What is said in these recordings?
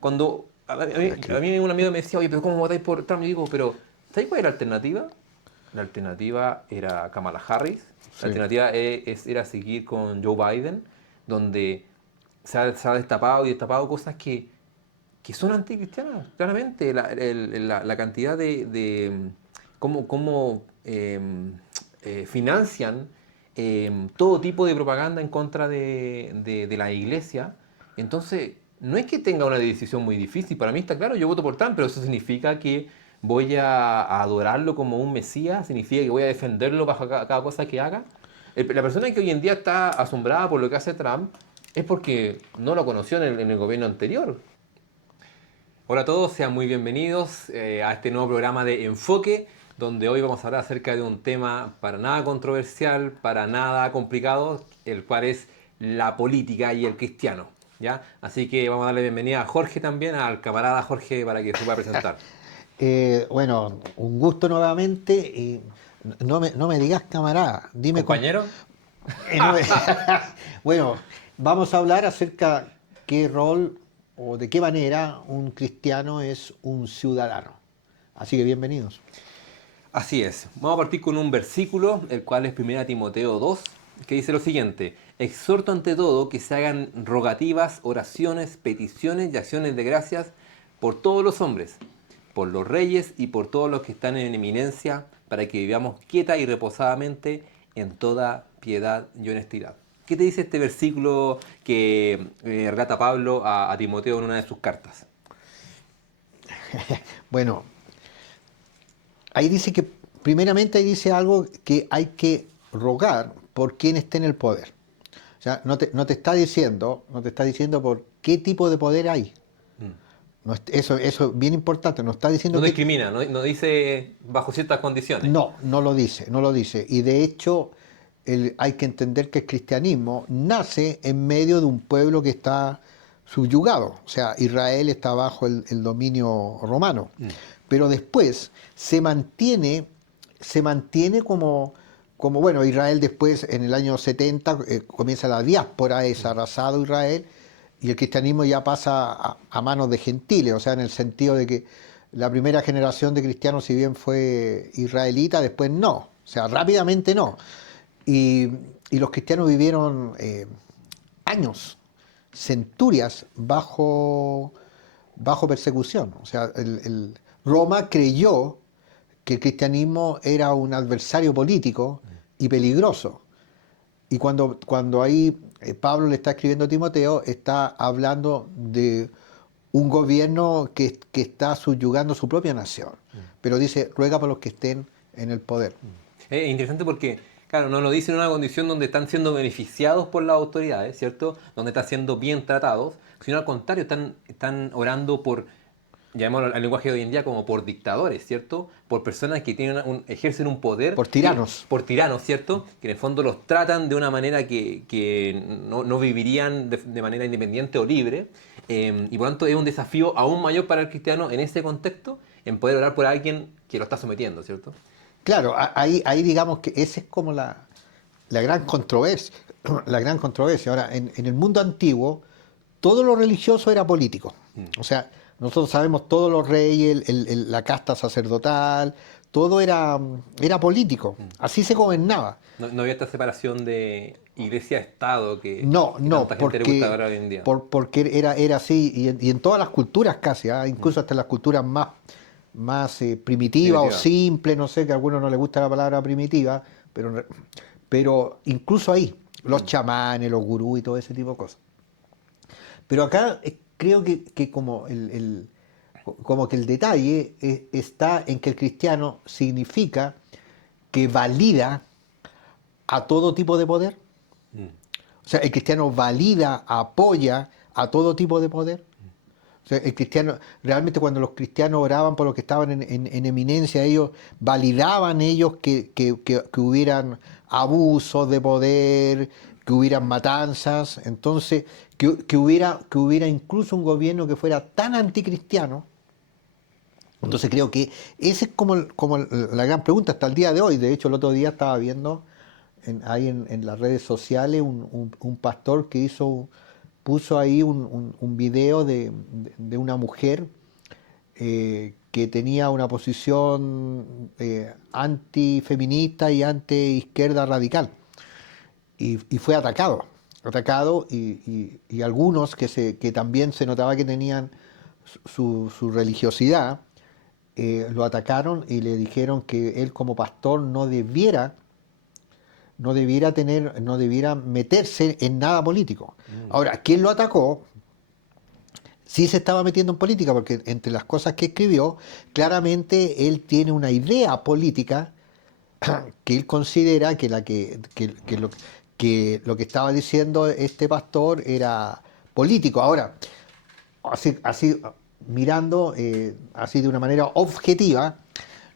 Cuando a mí un amigo me decía, oye, pero ¿cómo votáis por Trump? Y digo, pero ¿sabéis cuál era la alternativa? La alternativa era Kamala Harris. La Sí. alternativa era seguir con Joe Biden, donde se ha destapado y destapado cosas que son anticristianas, claramente. La cantidad de cómo financian todo tipo de propaganda en contra de la iglesia. Entonces, no es que tenga una decisión muy difícil. Para mí está claro, yo voto por Trump, pero eso significa que voy a adorarlo como un mesías, significa que voy a defenderlo bajo cada cosa que haga. La persona que hoy en día está asombrada por lo que hace Trump es porque no lo conoció en el gobierno anterior. Hola a todos, sean muy bienvenidos a este nuevo programa de Enfoque, donde hoy vamos a hablar acerca de un tema para nada controversial, para nada complicado, el cual es la política y el cristiano. ¿Ya? Así que vamos a darle bienvenida a Jorge también, al camarada Jorge, para que se pueda presentar. Bueno, un gusto nuevamente. No me digas camarada, dime ¿Compañero? no me- Bueno, vamos a hablar acerca qué rol o de qué manera un cristiano es un ciudadano. Así que bienvenidos. Así es. Vamos a partir con un versículo, el cual es 1 Timoteo 2, que dice lo siguiente: exhorto ante todo que se hagan rogativas, oraciones, peticiones y acciones de gracias por todos los hombres, por los reyes y por todos los que están en eminencia, para que vivamos quieta y reposadamente en toda piedad y honestidad. ¿Qué te dice este versículo que relata Pablo a Timoteo en una de sus cartas? Bueno, ahí dice que, primeramente ahí dice algo que hay que rogar por quien esté en el poder. O sea, no te está diciendo por qué tipo de poder hay. Mm. Eso es bien importante, no está No diciendo que... discrimina, no dice bajo ciertas condiciones. No, no lo dice, no lo dice. Y de hecho, hay que entender que el cristianismo nace en medio de un pueblo que está subyugado. O sea, Israel está bajo el dominio romano. Mm. Pero después se mantiene bueno, Israel después, en el año 70, comienza la diáspora, es arrasado Israel, y el cristianismo ya pasa a manos de gentiles, o sea, en el sentido de que la primera generación de cristianos, si bien fue israelita, después no, o sea, rápidamente no. Y, y los cristianos vivieron años, centurias, bajo persecución. O sea, Roma creyó que el cristianismo era un adversario político y peligroso. Y cuando ahí Pablo le está escribiendo a Timoteo, está hablando de un gobierno que está subyugando su propia nación. Pero dice, ruega por los que estén en el poder. Es interesante porque, claro, no lo dicen en una condición donde están siendo beneficiados por las autoridades, ¿cierto? Donde están siendo bien tratados, sino al contrario, están orando por, llamémoslo al lenguaje de hoy en día, como por dictadores, ¿cierto? Por personas que ejercen un poder, Por tiranos. por tiranos, ¿cierto? Que en el fondo los tratan de una manera que no vivirían de manera independiente o libre. Y por lo tanto es un desafío aún mayor para el cristiano en ese contexto, en poder orar por alguien que lo está sometiendo, ¿cierto? Claro, ahí digamos que esa es como la gran controversia. La gran controversia. Ahora, en el mundo antiguo, todo lo religioso era político. Mm. O sea, nosotros sabemos todos los reyes, la casta sacerdotal, todo era político. Así se gobernaba. No había esta separación de iglesia-estado No, que no, tanta gente le gusta ver porque, hoy en día. porque era así, y en todas las culturas casi, ¿ah? Incluso hasta las culturas más primitivas o Primitiva. simples, no sé, que a algunos no les gusta la palabra primitiva, pero incluso ahí, los Mm. chamanes, los gurús y todo ese tipo de cosas. Pero acá creo que como que el detalle está en que el cristiano significa que valida a todo tipo de poder. Mm. O sea, el cristiano valida, apoya a todo tipo de poder. O sea, el cristiano, realmente cuando los cristianos oraban por los que estaban en eminencia, ellos validaban ellos que hubieran abusos de poder, que hubieran matanzas, entonces que hubiera incluso un gobierno que fuera tan anticristiano. Entonces creo que esa es como la gran pregunta hasta el día de hoy. De hecho, el otro día estaba viendo ahí en las redes sociales un pastor que puso ahí un video de una mujer que tenía una posición antifeminista y anti-izquierda radical. Y fue atacado y algunos que también se notaba que tenían su religiosidad, lo atacaron y le dijeron que él como pastor no debiera meterse en nada político. Ahora, ¿quién lo atacó? Sí se estaba metiendo en política, porque entre las cosas que escribió, claramente él tiene una idea política que él considera que lo que estaba diciendo este pastor era político. Ahora, así mirando así de una manera objetiva,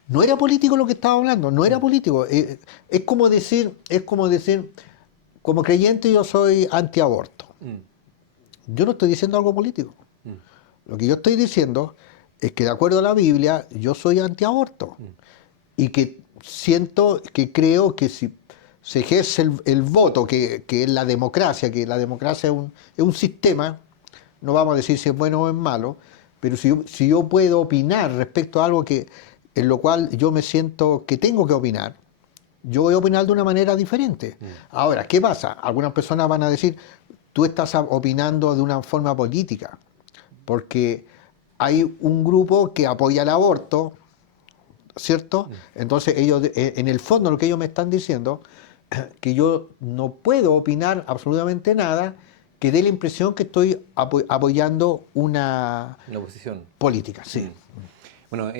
no era político lo que estaba hablando, no era político. Es como decir, como creyente yo soy antiaborto. Yo no estoy diciendo algo político. Lo que yo estoy diciendo es que de acuerdo a la Biblia yo soy antiaborto y que creo que si se ejerce el voto, que es la democracia, que la democracia es un sistema, no vamos a decir si es bueno o es malo, pero si yo puedo opinar respecto a algo en lo cual yo me siento que tengo que opinar, yo voy a opinar de una manera diferente. Ahora, ¿qué pasa? Algunas personas van a decir, tú estás opinando de una forma política, porque hay un grupo que apoya el aborto, ¿cierto? Entonces ellos, en el fondo lo que ellos me están diciendo, que yo no puedo opinar absolutamente nada que dé la impresión que estoy apoyando una posición política, sí. Bueno,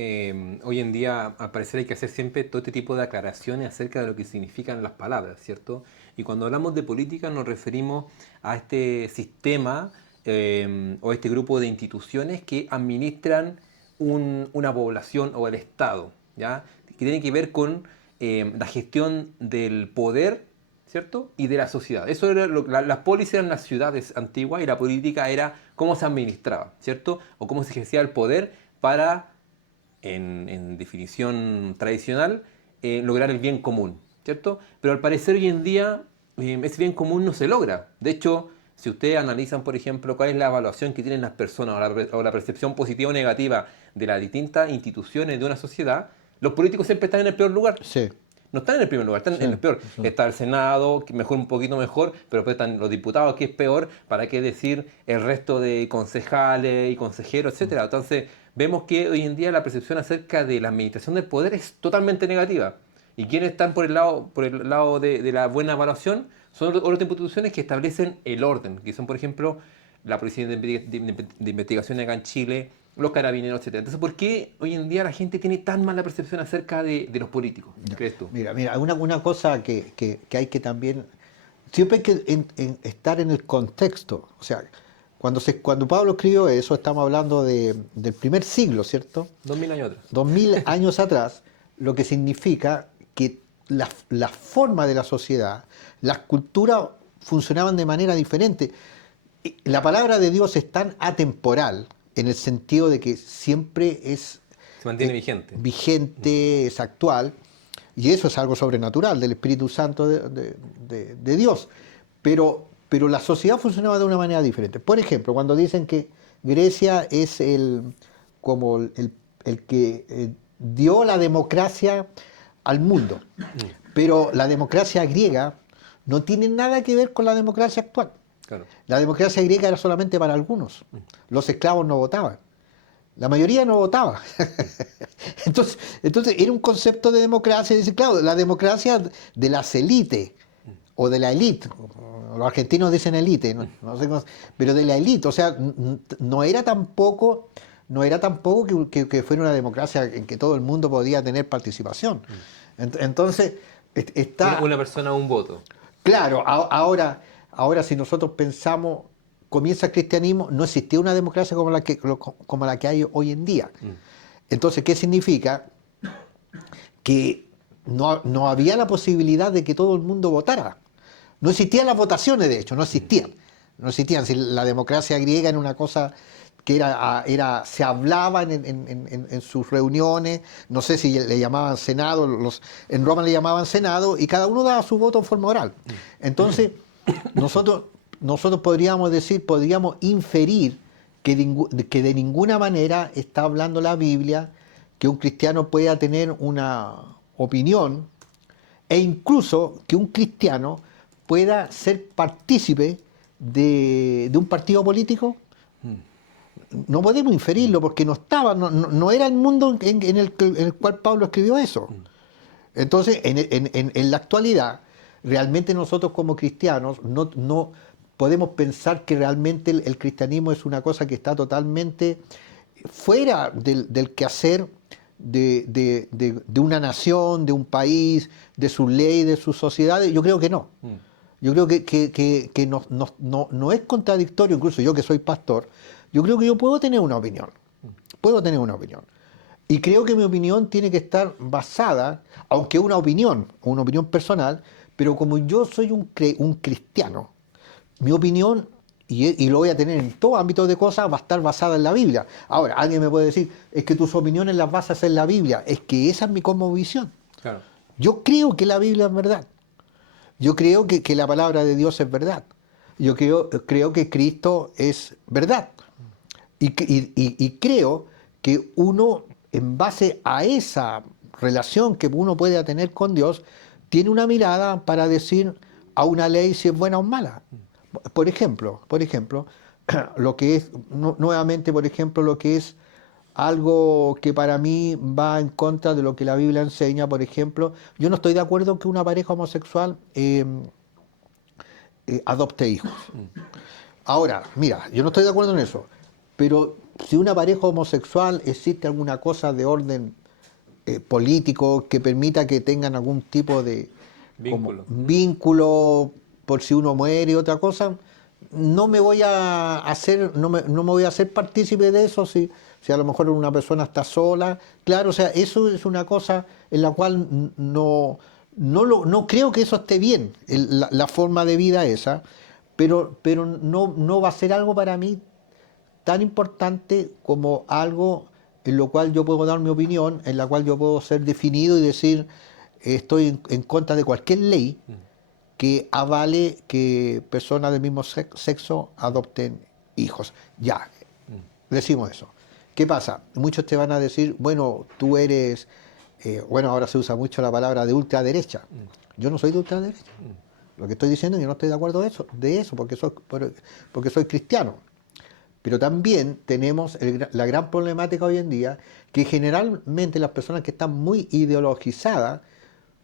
hoy en día al parecer hay que hacer siempre todo este tipo de aclaraciones acerca de lo que significan las palabras, ¿cierto? Y cuando hablamos de política nos referimos a este sistema o este grupo de instituciones que administran una población o el Estado, ¿ya? Que tiene que ver con la gestión del poder, ¿cierto? Y de la sociedad. Eso era las polis eran las ciudades antiguas y la política era cómo se administraba, ¿cierto? O cómo se ejercía el poder para, en definición tradicional, lograr el bien común, ¿cierto? Pero al parecer hoy en día ese bien común no se logra. De hecho, si ustedes analizan, por ejemplo, cuál es la evaluación que tienen las personas o la percepción positiva o negativa de las distintas instituciones de una sociedad, los políticos siempre están en el peor lugar. Sí. No están en el primer lugar, están en el peor. Sí. Está el Senado, que mejor un poquito mejor, pero después están los diputados, que es peor, para qué decir el resto de concejales y consejeros, etcétera. Entonces, vemos que hoy en día la percepción acerca de la administración del poder es totalmente negativa. Y quienes están por el lado de la buena evaluación son otras instituciones que establecen el orden, que son, por ejemplo, la Policía de Investigación acá en Chile, los carabineros, etc. Entonces, ¿por qué hoy en día la gente tiene tan mala percepción acerca de los políticos? ¿Crees tú? Mira, una cosa que hay que también, siempre hay que estar en el contexto. O sea, cuando Pablo escribió eso, estamos hablando del primer siglo, ¿cierto? 2000 años atrás. 2000 años atrás, lo que significa que la forma de la sociedad, las culturas funcionaban de manera diferente. La palabra de Dios es tan atemporal, en el sentido de que siempre se mantiene vigente. Vigente, es actual, y eso es algo sobrenatural del Espíritu Santo de Dios. Pero la sociedad funcionaba de una manera diferente. Por ejemplo, cuando dicen que Grecia es como el que dio la democracia al mundo, pero la democracia griega no tiene nada que ver con la democracia actual. Claro. La democracia griega era solamente para algunos. Los esclavos no votaban. La mayoría no votaba. Entonces era un concepto de democracia. Dice, claro, la democracia de las élites o de la élite. Los argentinos dicen élite, no sé cómo, pero de la élite. O sea, no era tampoco que fuera una democracia en que todo el mundo podía tener participación. Entonces, está... Una persona, un voto. Claro, ahora si nosotros pensamos, comienza el cristianismo, no existía una democracia como la que hay hoy en día. Entonces, ¿qué significa? Que no había la posibilidad de que todo el mundo votara. No existían las votaciones, de hecho, no existían. No existían. Si la democracia griega era una cosa que se hablaba en sus reuniones, no sé si le llamaban Senado, en Roma le llamaban Senado, y cada uno daba su voto en forma oral. Entonces, nosotros nosotros podríamos decir, podríamos inferir que de ninguna manera está hablando la Biblia que un cristiano pueda tener una opinión e incluso que un cristiano pueda ser partícipe de un partido político. No podemos inferirlo porque no era el mundo en el cual Pablo escribió eso. Entonces, en la actualidad, realmente nosotros como cristianos no podemos pensar que realmente el cristianismo es una cosa que está totalmente fuera del quehacer de una nación, de un país, de sus leyes, de sus sociedades. Yo creo que no. Yo creo que no es contradictorio, incluso yo que soy pastor, yo creo que yo puedo tener una opinión. Puedo tener una opinión. Y creo que mi opinión tiene que estar basada, aunque una opinión personal, pero como yo soy un cristiano, mi opinión, y lo voy a tener en todo ámbito de cosas, va a estar basada en la Biblia. Ahora, alguien me puede decir, es que tus opiniones las basas en la Biblia. Es que esa es mi cosmovisión. Claro. Yo creo que la Biblia es verdad. Yo creo que la palabra de Dios es verdad. Yo creo que Cristo es verdad. Y creo que uno, en base a esa relación que uno puede tener con Dios, tiene una mirada para decir a una ley si es buena o mala. Por ejemplo, lo que es, nuevamente, por ejemplo, lo que es algo que para mí va en contra de lo que la Biblia enseña, por ejemplo, yo no estoy de acuerdo que una pareja homosexual adopte hijos. Ahora, mira, yo no estoy de acuerdo en eso, pero si una pareja homosexual existe alguna cosa de orden político que permita que tengan algún tipo de vínculo por si uno muere y otra cosa, no me voy a hacer, no me voy a hacer partícipe de eso si a lo mejor una persona está sola. Claro, o sea, eso es una cosa en la cual no creo que eso esté bien, la forma de vida esa, pero no va a ser algo para mí tan importante como algo en lo cual yo puedo dar mi opinión, en la cual yo puedo ser definido y decir estoy en contra de cualquier ley que avale que personas del mismo sexo adopten hijos. Ya, decimos eso. ¿Qué pasa? Muchos te van a decir, bueno, tú eres, ahora se usa mucho la palabra de ultraderecha. Yo no soy de ultraderecha. Lo que estoy diciendo, yo no estoy de acuerdo de eso porque soy cristiano. Pero también tenemos la gran problemática hoy en día, que generalmente las personas que están muy ideologizadas,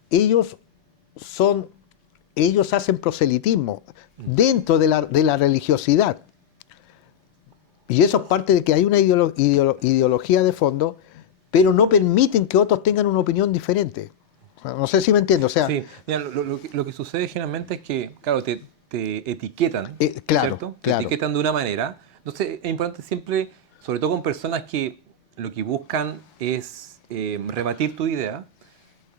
ellos hacen proselitismo dentro de la religiosidad. Y eso es parte de que hay una ideología de fondo, pero no permiten que otros tengan una opinión diferente. No sé si me entiendo. O sea, sí, mira, lo que sucede generalmente es que, claro, te etiquetan, claro, ¿cierto? Te claro. etiquetan de una manera. Entonces es importante siempre, sobre todo con personas que lo que buscan es rebatir tu idea,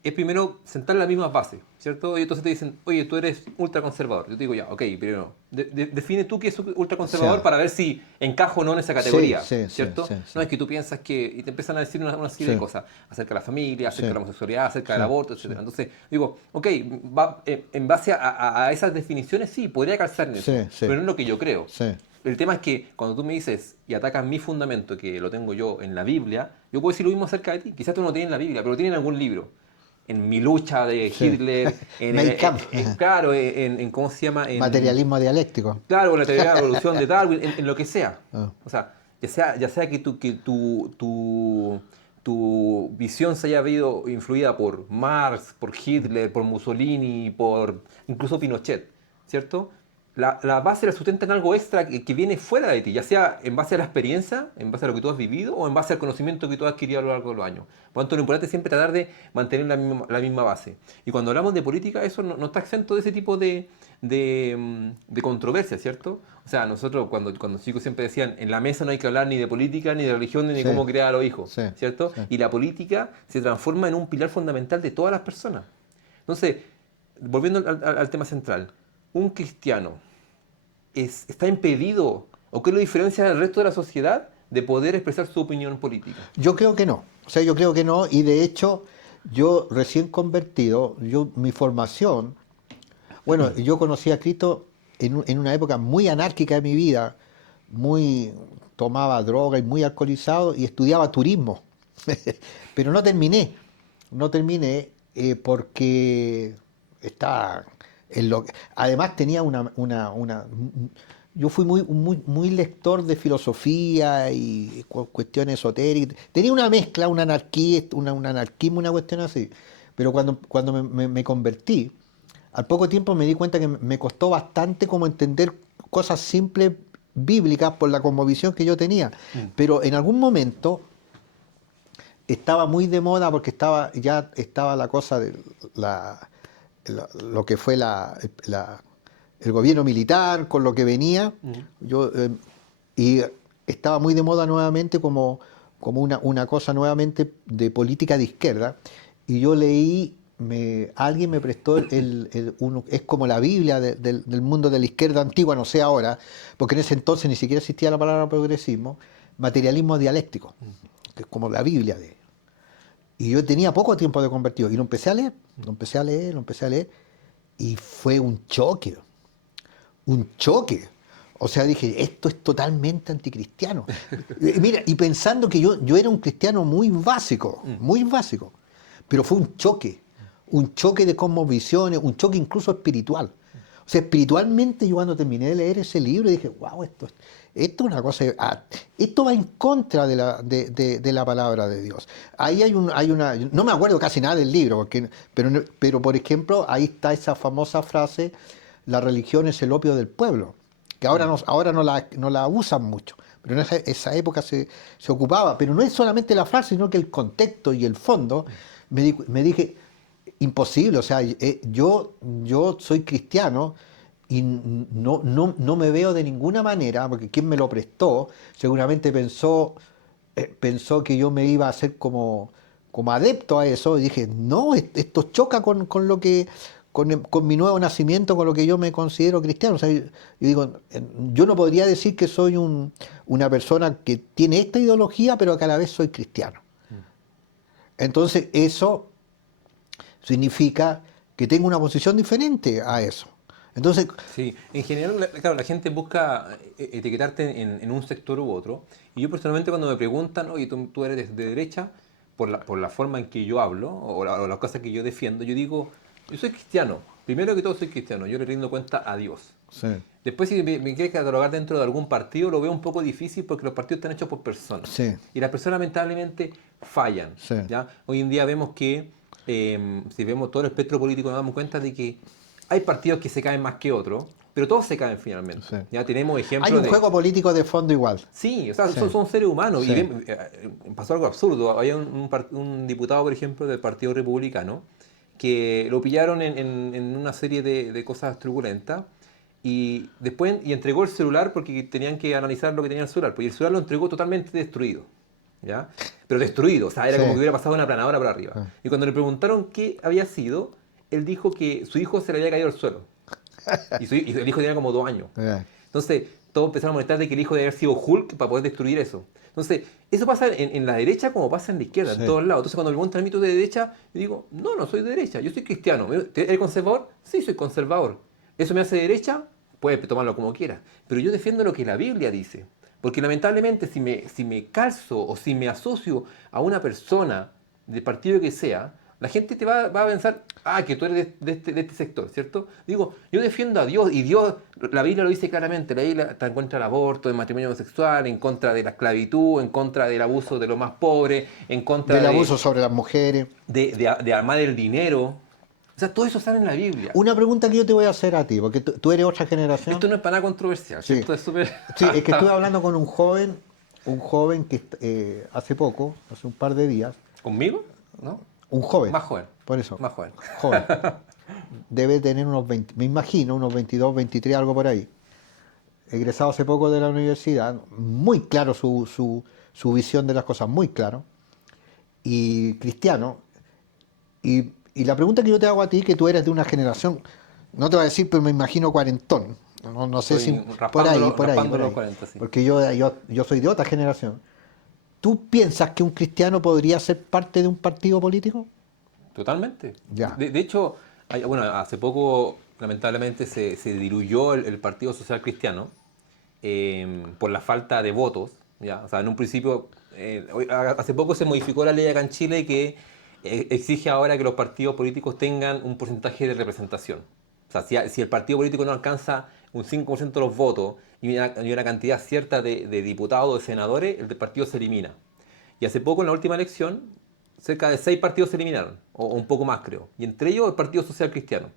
es primero sentar las mismas bases, ¿cierto? Y entonces te dicen, oye, tú eres ultraconservador. Yo te digo, ya, ok, primero, define tú qué es ultraconservador para ver si encajo o no en esa categoría, ¿cierto? No es que tú piensas que, y te empiezan a decir una serie de cosas acerca de la familia, acerca de la homosexualidad, acerca del aborto, etc. Entonces, digo, ok, en base a esas definiciones, sí, podría calzar en eso, pero no es lo que yo creo. El tema es que cuando tú me dices y atacas mi fundamento, que lo tengo yo en la Biblia, yo puedo decir lo mismo acerca de ti. Quizás tú no lo tienes en la Biblia, pero lo tienes en algún libro. En Mi lucha de Hitler, claro, en ¿cómo se llama? Materialismo dialéctico. Claro, la teoría de la evolución de Darwin, en lo que sea. O sea, ya sea que tu visión se haya habido influida por Marx, por Hitler, por Mussolini, por incluso Pinochet, ¿cierto? La base la sustenta en algo extra que viene fuera de ti, ya sea en base a la experiencia, en base a lo que tú has vivido o en base al conocimiento que tú has adquirido a lo largo de los años. Por lo tanto, lo importante es siempre tratar de mantener la misma base. Y cuando hablamos de política, eso no está exento de ese tipo de controversia, ¿cierto? O sea, nosotros cuando chicos siempre decían, en la mesa no hay que hablar ni de política, ni de religión, ni de cómo criar a los hijos, ¿cierto? Y la política se transforma en un pilar fundamental de todas las personas. Entonces, volviendo al tema central, un cristiano está impedido, o qué lo diferencia del resto de la sociedad de poder expresar su opinión política. Yo creo que no. O sea, yo creo que no, y de hecho, yo recién convertido, mi formación, yo conocí a Cristo en una época muy anárquica de mi vida, tomaba droga y muy alcoholizado y estudiaba turismo. Pero no terminé porque estaba además tenía yo fui muy lector de filosofía y cuestiones esotéricas. Tenía una mezcla, una anarquía, un anarquismo, una cuestión así. Pero cuando me convertí, al poco tiempo me di cuenta que me costó bastante como entender cosas simples bíblicas por la cosmovisión que yo tenía. Pero en algún momento estaba muy de moda porque ya estaba la cosa de lo que fue el gobierno militar, con lo que venía. Y estaba muy de moda nuevamente como una cosa nuevamente de política de izquierda. Y yo leí, alguien me prestó es como la Biblia del mundo de la izquierda antigua, no sé ahora, porque en ese entonces ni siquiera existía la palabra progresismo, materialismo dialéctico, que es como la Biblia de... Y yo tenía poco tiempo de convertido y lo empecé a leer, y fue un choque. O sea, dije, esto es totalmente anticristiano. Mira, y pensando que yo era un cristiano muy básico, pero fue un choque de cosmovisiones, un choque incluso espiritual. O sea, espiritualmente yo cuando terminé de leer ese libro dije, wow, esto es una cosa, esto va en contra de la palabra de Dios. Ahí no me acuerdo casi nada del libro, pero por ejemplo, ahí está esa famosa frase, la religión es el opio del pueblo, que ahora no la usan mucho, pero en esa época se ocupaba. Pero no es solamente la frase, sino que el contexto y el fondo. Me dije, imposible, o sea, yo soy cristiano y no me veo de ninguna manera, porque quien me lo prestó seguramente pensó que yo me iba a hacer como adepto a eso, y dije, no, esto choca con lo que, con mi nuevo nacimiento, con lo que yo me considero cristiano. O sea, yo digo, yo no podría decir que soy una persona que tiene esta ideología, pero que a la vez soy cristiano. Entonces, eso significa que tengo una posición diferente a eso. Entonces, Sí, en general, claro, la gente busca etiquetarte en un sector u otro. Y yo personalmente cuando me preguntan, oye, tú eres de derecha, por la forma en que yo hablo o las cosas que yo defiendo, yo digo, yo soy cristiano. Primero que todo soy cristiano, yo le rindo cuenta a Dios. sí, Después si me quieres catalogar dentro de algún partido, lo veo un poco difícil porque los partidos están hechos por personas. sí, Y las personas lamentablemente fallan. sí, ¿Ya? Hoy en día vemos que, si vemos todo el espectro político, nos damos cuenta de que hay partidos que se caen más que otros, pero todos se caen finalmente. sí. Ya tenemos Hay ejemplos un de... juego político de fondo igual. Sí, o sea, Sí, son seres humanos. sí, Y pasó algo absurdo. Había un diputado, por ejemplo, del Partido Republicano, que lo pillaron en una serie de cosas truculentas. Y después entregó el celular porque tenían que analizar lo que tenía el celular. Pues y el celular lo entregó totalmente destruido. ¿Ya? Pero destruido, o sea, era sí. como que hubiera pasado una planadora por arriba. Ah. Y cuando le preguntaron qué había sido, él dijo que su hijo se le había caído al suelo. Y el hijo tenía como 2 años. Entonces, todos empezaron a molestar de que el hijo debe haber sido Hulk para poder destruir eso. Entonces, eso pasa en la derecha como pasa en la izquierda, en Sí. todos lados. Entonces, cuando me preguntan a mí, ¿tú de derecha? Yo digo, no soy de derecha, yo soy cristiano. ¿Eres conservador? Sí, soy conservador. ¿Eso me hace de derecha? Puedes tomarlo como quieras. Pero yo defiendo lo que la Biblia dice. Porque lamentablemente, si me calzo o si me asocio a una persona del partido que sea, la gente te va a pensar, que tú eres de este sector, ¿cierto? Digo, yo defiendo a Dios y Dios, la Biblia lo dice claramente, la Biblia está en contra del aborto, del matrimonio homosexual, en contra de la esclavitud, en contra del abuso de los más pobres, en contra Del abuso sobre las mujeres. de amar el dinero. O sea, todo eso sale en la Biblia. Una pregunta que yo te voy a hacer a ti, porque tú eres otra generación. Esto no es para nada controversial, Sí. ¿cierto? Es súper... Sí, es que estuve hablando con un joven que hace un par de días, ¿Conmigo? ¿No? un joven, Más joven. por eso, Más joven. joven, debe tener unos 20, me imagino, unos 22, 23, algo por ahí. Egresado hace poco de la universidad, muy claro su visión de las cosas, muy claro, y cristiano. Y la pregunta que yo te hago a ti, que tú eres de una generación, no te voy a decir, pero me imagino cuarentón, no sé Estoy si por ahí, raspando los 40, sí. porque yo soy de otra generación. ¿Tú piensas que un cristiano podría ser parte de un partido político? Totalmente. Ya. De hecho, hace poco lamentablemente se diluyó el Partido Social Cristiano por la falta de votos. ¿Ya? O sea, en un principio, hace poco se modificó la ley acá en Chile que exige ahora que los partidos políticos tengan un porcentaje de representación. O sea, si el partido político no alcanza un 5% de los votos y una cantidad cierta de diputados o de senadores, el partido se elimina. Y hace poco, en la última elección, cerca de 6 partidos se eliminaron, o un poco más creo. Y entre ellos el Partido Social Cristiano.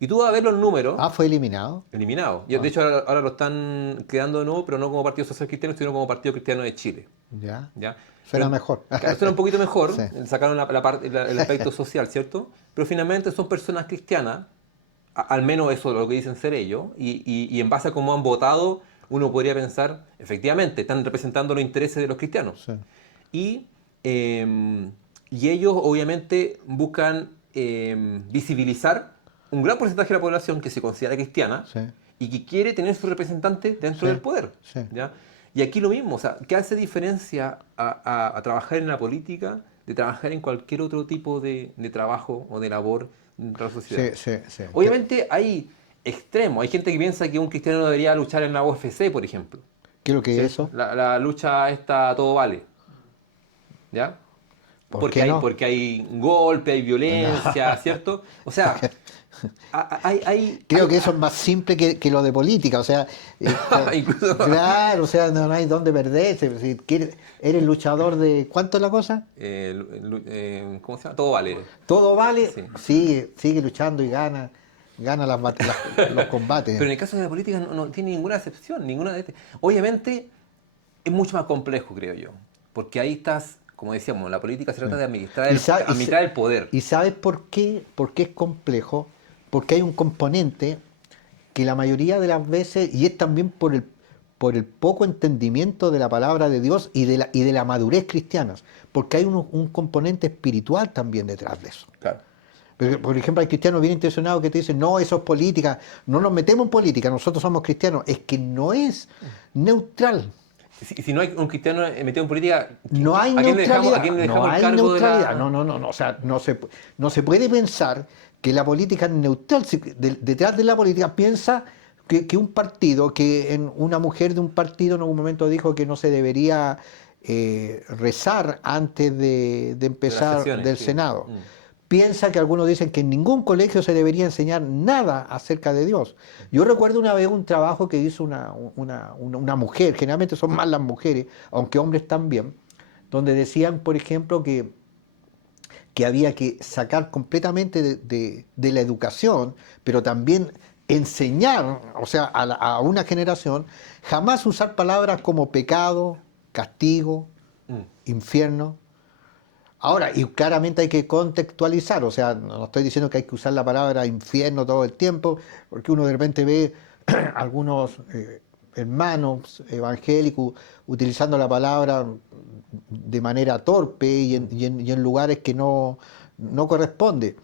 Y tú vas a ver los números. Ah, fue eliminado. Eliminados. De hecho, ahora lo están creando de nuevo, pero no como Partido Social Cristiano, sino como Partido Cristiano de Chile. Ya. ¿Ya? Suena Pero, mejor. Claro, suena un poquito mejor. Sí. Sacaron el aspecto social, ¿cierto? Pero finalmente son personas cristianas, al menos eso es lo que dicen ser ellos, y en base a cómo han votado, uno podría pensar, efectivamente, están representando los intereses de los cristianos. Sí. Y ellos obviamente buscan visibilizar un gran porcentaje de la población que se considera cristiana Sí. y que quiere tener su representante dentro Sí. del poder. Sí. ¿Ya? Y aquí lo mismo, o sea, ¿qué hace diferencia a trabajar en la política de trabajar en cualquier otro tipo de trabajo o de labor dentro de la sociedad? Sí. Obviamente hay extremos, hay gente que piensa que un cristiano no debería luchar en la UFC, por ejemplo. ¿Qué es lo que ¿Sí? es eso? La lucha esta todo vale. ¿Ya? ¿Por qué no? Porque hay golpe, hay violencia, ¿cierto? O sea, Creo que eso es más simple que lo de política, o sea, Incluso- claro, o sea, no hay dónde perderse. Si eres luchador de, ¿cuánto es la cosa? ¿Cómo se llama? Todo vale. Todo vale, Sí. sigue luchando y gana los combates. Pero en el caso de la política no tiene ninguna excepción, Obviamente es mucho más complejo, creo yo, porque ahí estás, como decíamos, la política se trata de administrar el poder. ¿Y sabes por qué? ¿Por qué es complejo? Porque hay un componente que la mayoría de las veces, y es también por el poco entendimiento de la palabra de Dios y de la madurez cristiana, porque hay un componente espiritual también detrás de eso. Claro. Por ejemplo, hay cristianos bien intencionados que te dicen, no, eso es política, no nos metemos en política, nosotros somos cristianos. Es que no es neutral. Si no hay un cristiano metido en política, No hay ¿a quién le dejamos, neutralidad. a quién le dejamos No el hay cargo neutralidad. de la... No. O sea, no se puede pensar que la política es neutral. Detrás de la política piensa que un partido, una mujer de un partido en algún momento dijo que no se debería rezar antes de empezar sesiones, del sí. Senado. Piensa que algunos dicen que en ningún colegio se debería enseñar nada acerca de Dios. Yo recuerdo una vez un trabajo que hizo una mujer, generalmente son más las mujeres, aunque hombres también, donde decían, por ejemplo, que había que sacar completamente de la educación, pero también enseñar, o sea, a una generación, jamás usar palabras como pecado, castigo, infierno. Ahora, y claramente hay que contextualizar, o sea, no estoy diciendo que hay que usar la palabra infierno todo el tiempo, porque uno de repente ve algunos hermanos evangélicos utilizando la palabra de manera torpe y en lugares que no corresponde.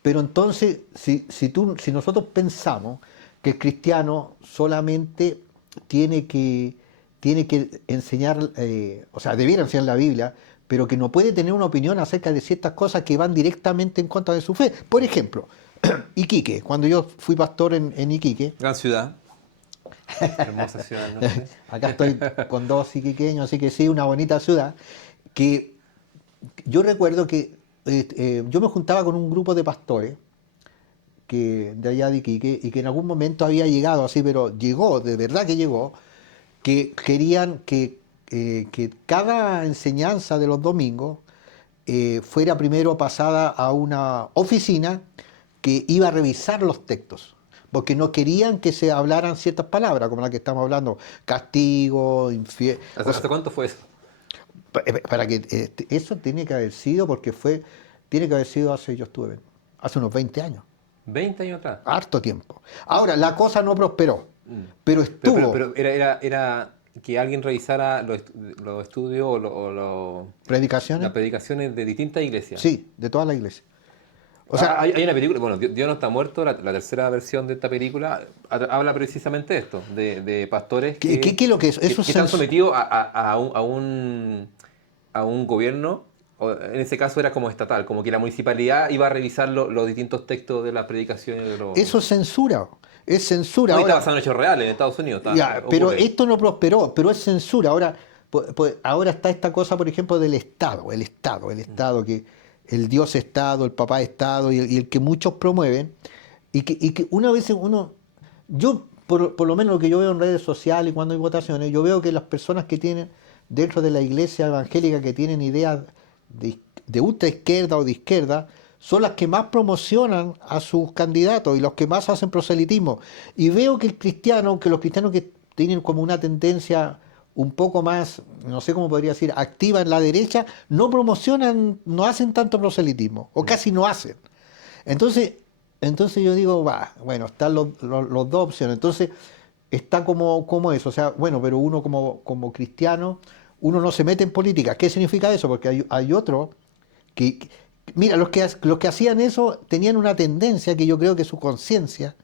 Pero entonces, si nosotros pensamos que el cristiano solamente tiene que enseñar, o sea, debiera enseñar la Biblia, pero que no puede tener una opinión acerca de ciertas cosas que van directamente en contra de su fe. Por ejemplo, Iquique, cuando yo fui pastor en Iquique. Gran ciudad. Hermosa ciudad, ¿no? Acá estoy con 2 iquiqueños, así que sí, una bonita ciudad. Que yo recuerdo que yo me juntaba con un grupo de pastores de allá de Iquique y que en algún momento había llegado así, pero llegó, de verdad que llegó, que querían que cada enseñanza de los domingos fuera primero pasada a una oficina que iba a revisar los textos, porque no querían que se hablaran ciertas palabras, como la que estamos hablando, castigo, infierno. ¿Hasta cuánto fue eso? Para que eso tiene que haber sido, tiene que haber sido hace unos 20 años. 20 años atrás. Harto tiempo. Ahora, la cosa no prosperó, pero estuvo. Pero era que alguien revisara los estudios o ¿Predicaciones? las predicaciones de distintas iglesias. Sí, de toda la iglesia. O sea, hay una película, bueno, Dios no está muerto, la tercera versión de esta película habla precisamente de esto, de pastores ¿qué es lo que es? Eso que están sometidos a un gobierno en ese caso era como estatal, como que la municipalidad iba a revisar los distintos textos de las predicaciones de los... Eso es censura. No, y está Ahora, basado en hechos reales en Estados Unidos. ya, pero Ocurre. esto no prosperó, pero es censura. Ahora, ahora está esta cosa, por ejemplo, del Estado, el Estado, que el Dios Estado, el papá Estado, y el que muchos promueven, y que una vez yo, por lo menos lo que yo veo en redes sociales y cuando hay votaciones, yo veo que las personas que tienen dentro de la iglesia evangélica que tienen ideas de ultra izquierda o de izquierda, son las que más promocionan a sus candidatos y los que más hacen proselitismo. Y veo que los cristianos que tienen como una tendencia un poco más, no sé cómo podría decir, activa en la derecha, no promocionan, no hacen tanto proselitismo, o casi no hacen. Entonces, entonces yo digo, bueno, están los dos opciones. Entonces, está como eso. O sea, bueno, pero uno como cristiano, uno no se mete en política. ¿Qué significa eso? Porque hay otros que, mira, los que hacían eso tenían una tendencia que yo creo que su conciencia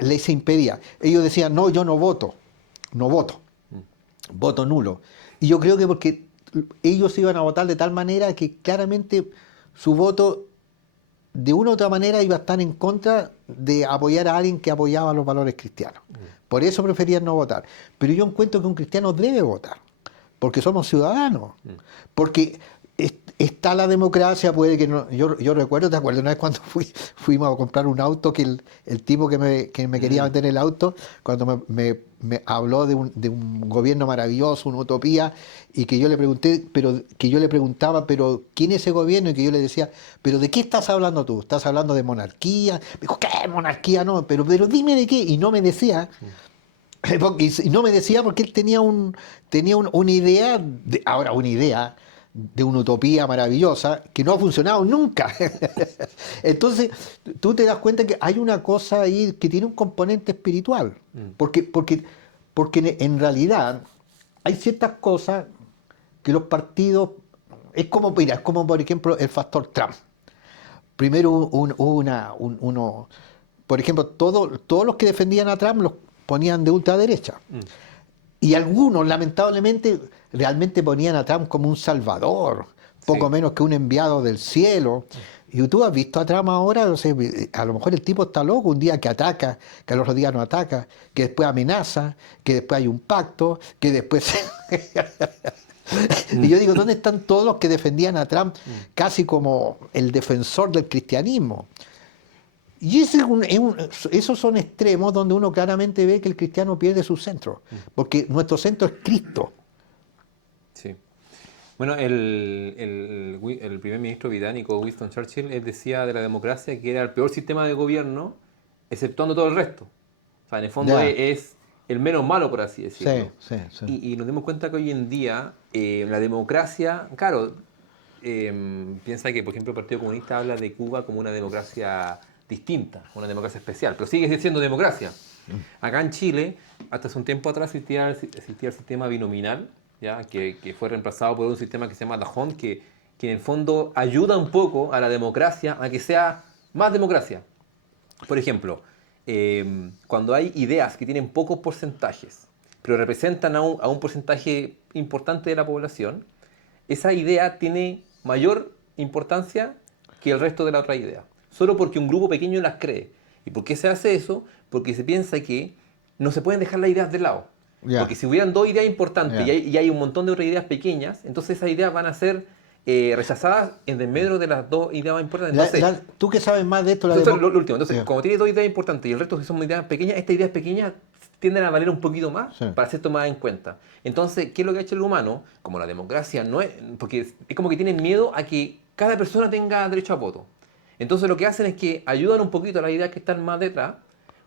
les impedía. Ellos decían, no, yo no voto, voto nulo. Y yo creo que porque ellos iban a votar de tal manera que claramente su voto de una u otra manera iba a estar en contra de apoyar a alguien que apoyaba los valores cristianos. Por eso preferían no votar. Pero yo encuentro que un cristiano debe votar, porque somos ciudadanos, porque está la democracia, puede que no, yo recuerdo, ¿te acuerdas? Una vez cuando fuimos a comprar un auto, que el tipo que me quería vender el auto, cuando me habló de un gobierno maravilloso, una utopía, y que yo le pregunté, pero ¿quién es ese gobierno? Y que yo le decía, ¿pero de qué estás hablando tú? ¿Estás hablando de monarquía? Me dijo, ¿qué monarquía? No, pero dime de qué. Y no me decía. Y no me decía porque él tenía una idea, una idea de una utopía maravillosa que no ha funcionado nunca. Entonces, tú te das cuenta que hay una cosa ahí que tiene un componente espiritual, porque en realidad hay ciertas cosas que los partidos, mira, es como por ejemplo el factor Trump. Primero por ejemplo, todos los que defendían a Trump los ponían de ultraderecha. Y algunos, lamentablemente, realmente ponían a Trump como un salvador, poco menos que un enviado del cielo. Y tú has visto a Trump ahora, no sé, a lo mejor el tipo está loco, un día que ataca, que al otro día no ataca, que después amenaza, que después hay un pacto, que después... Y yo digo, ¿dónde están todos los que defendían a Trump casi como el defensor del cristianismo? Y esos son extremos donde uno claramente ve que el cristiano pierde su centro, porque nuestro centro es Cristo. Sí. Bueno, el primer ministro británico, Winston Churchill, él decía de la democracia que era el peor sistema de gobierno, exceptuando todo el resto. O sea, en el fondo es el menos malo, por así decirlo. Sí. Y nos dimos cuenta que hoy en día la democracia, claro, piensa que, por ejemplo, el Partido Comunista habla de Cuba como una democracia distinta, una democracia especial, pero sigue siendo democracia. Acá en Chile, hasta hace un tiempo atrás existía el sistema binominal, ¿ya? Que fue reemplazado por un sistema que se llama Dajón, que en el fondo ayuda un poco a la democracia a que sea más democracia. Por ejemplo, cuando hay ideas que tienen pocos porcentajes, pero representan a un porcentaje importante de la población, esa idea tiene mayor importancia que el resto de la otra idea. Solo porque un grupo pequeño las cree. ¿Y por qué se hace eso? Porque se piensa que no se pueden dejar las ideas de lado. Porque si hubieran dos ideas importantes y hay un montón de otras ideas pequeñas, entonces esas ideas van a ser rechazadas en el medio de las dos ideas más importantes. Entonces, tú que sabes más de esto, lo último. Entonces, como tiene dos ideas importantes y el resto que son ideas pequeñas, estas ideas pequeñas tienden a valer un poquito más para ser tomadas en cuenta. Entonces, ¿qué es lo que ha hecho el humano? Como la democracia no es... Porque es como que tienen miedo a que cada persona tenga derecho a voto. Entonces lo que hacen es que ayudan un poquito a las ideas que están más detrás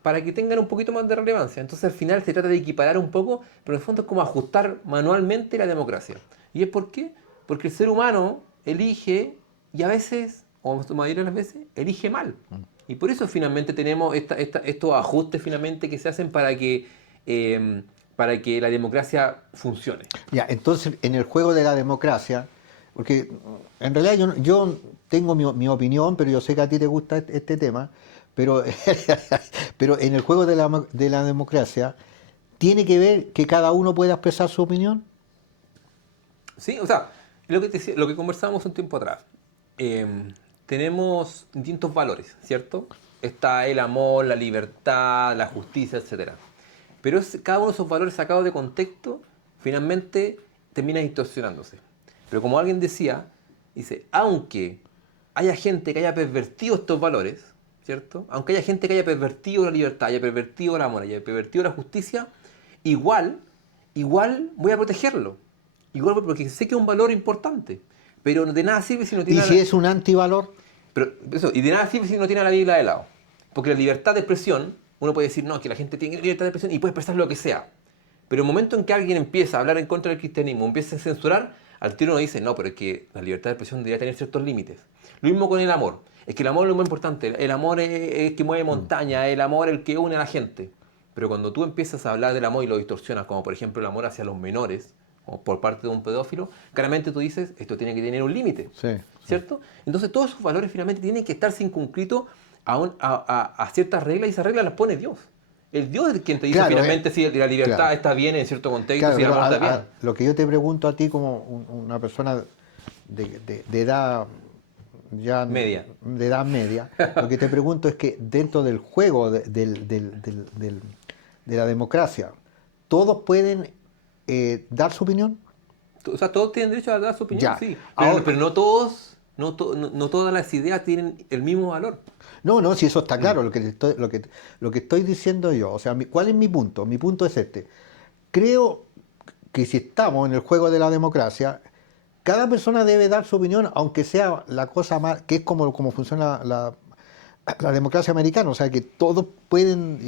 para que tengan un poquito más de relevancia. Entonces al final se trata de equiparar un poco, pero en el fondo es como ajustar manualmente la democracia. ¿Y es por qué? Porque el ser humano elige y a veces, o la mayoría de las veces, elige mal. Y por eso finalmente tenemos estos ajustes finalmente que se hacen para que la democracia funcione. Ya, entonces en el juego de la democracia, porque en realidad yo tengo mi opinión, pero yo sé que a ti te gusta este tema, pero, pero en el juego de la democracia, ¿tiene que ver que cada uno pueda expresar su opinión? Sí, o sea, lo que conversábamos un tiempo atrás. eh, Tenemos distintos valores, ¿cierto? Está el amor, la libertad, la justicia, etcétera. Pero cada uno de esos valores sacados de contexto, finalmente termina distorsionándose. Pero como alguien decía, dice, aunque haya gente que haya pervertido estos valores, ¿cierto? Aunque haya gente que haya pervertido la libertad, haya pervertido el amor, haya pervertido la justicia, igual, igual voy a protegerlo. Igual porque sé que es un valor importante. Pero de nada sirve si no ¿Y tiene... si es un antivalor? Y de nada sirve si no tiene a la Biblia de lado. Porque la libertad de expresión, uno puede decir, no, que la gente tiene libertad de expresión y puede expresar lo que sea. Pero el momento en que alguien empieza a hablar en contra del cristianismo, empieza a censurar, al tiro uno dice, no, pero es que la libertad de expresión debería tener ciertos límites. Lo mismo con el amor. Es que el amor es lo más importante. El amor es el que mueve montañas, el amor es el que une a la gente. Pero cuando tú empiezas a hablar del amor y lo distorsionas, como por ejemplo el amor hacia los menores, o por parte de un pedófilo, claramente tú dices, esto tiene que tener un límite, Sí, sí. ¿cierto? Entonces todos esos valores finalmente tienen que estar circunscritos a ciertas reglas y esas reglas las pone Dios. El Dios es quien te dice Claro, finalmente si la libertad claro. está bien en cierto contexto, Claro, si el pero amor está bien. lo que yo te pregunto a ti como una persona de edad ya Media. de edad media, lo que te pregunto es que dentro del juego de la democracia, ¿todos pueden dar su opinión? O sea, todos tienen derecho a dar su opinión, Ya. sí. Ahora- Pero no todos, no todas las ideas tienen el mismo valor. No, no, si eso está claro, lo que estoy diciendo yo, o sea, ¿cuál es mi punto? Mi punto es este. Creo que si estamos en el juego de la democracia, cada persona debe dar su opinión, aunque sea la cosa más, que es como funciona la democracia americana, o sea, que todos pueden,